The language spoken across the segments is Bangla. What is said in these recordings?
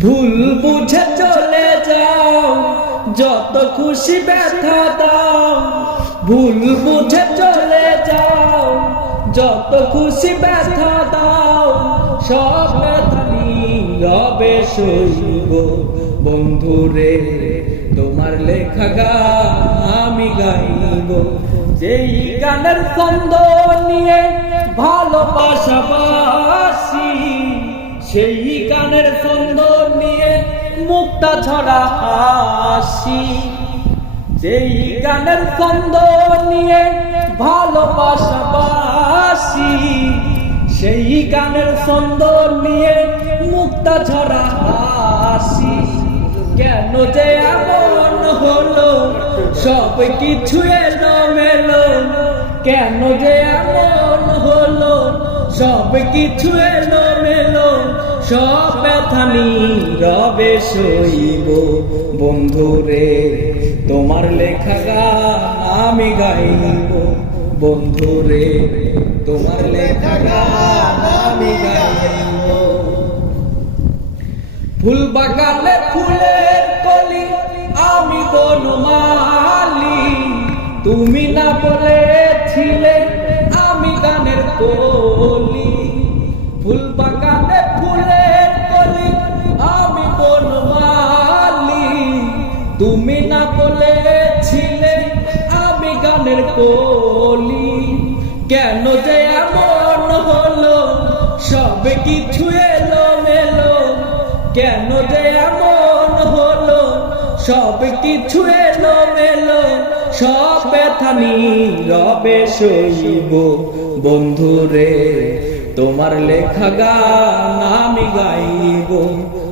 ভুল বুঝে চলে যাও, যত খুশি ব্যথা দাও। ভুল বুঝে চলে যাও, যত খুশি ব্যথা দাও। সব ব্যথা নীরবে সইব। বন্ধুরে তোমার লেখা গান আমি গাইব। যেই গানের ছন্দ নিয়ে ভালোবাসা বাসি সেই গানের ছন্দ নিয়ে মুক্তা ছড়া হাসি। যেই গানের ছন্দ নিয়ে ভালোবাসা বাসি, সেই গানের ছন্দ নিয়ে মুক্তা ঝরা হাসি। কেন যে এমন হলো, সব কিছু এলো মেলো কেন যে এমন হলো, সব কিছু এলো মেলো সব ব্যথা রবে সইব। তোমার লেখা আমি গাইব। বন্ধুরে তোমার লেখা আমি গাইব। ফুল বাগানে ফুলের কলি আমি বনমালি। তুমি না বলেছিলে আমি গানের কলি। ফুল বাগানে ফুলের তুমি না বলেছিলে আমি গানের কলি। কেন যে এমন হলো, সব কিছু এলো মেলো কেন যে এমন হলো, সব কিছু এলো মেলো সব ব্যথা রবে সইব। বন্ধুরে, তোমার লেখা গান আমি গাইব।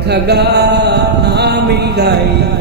লেখা গান আমি গাইব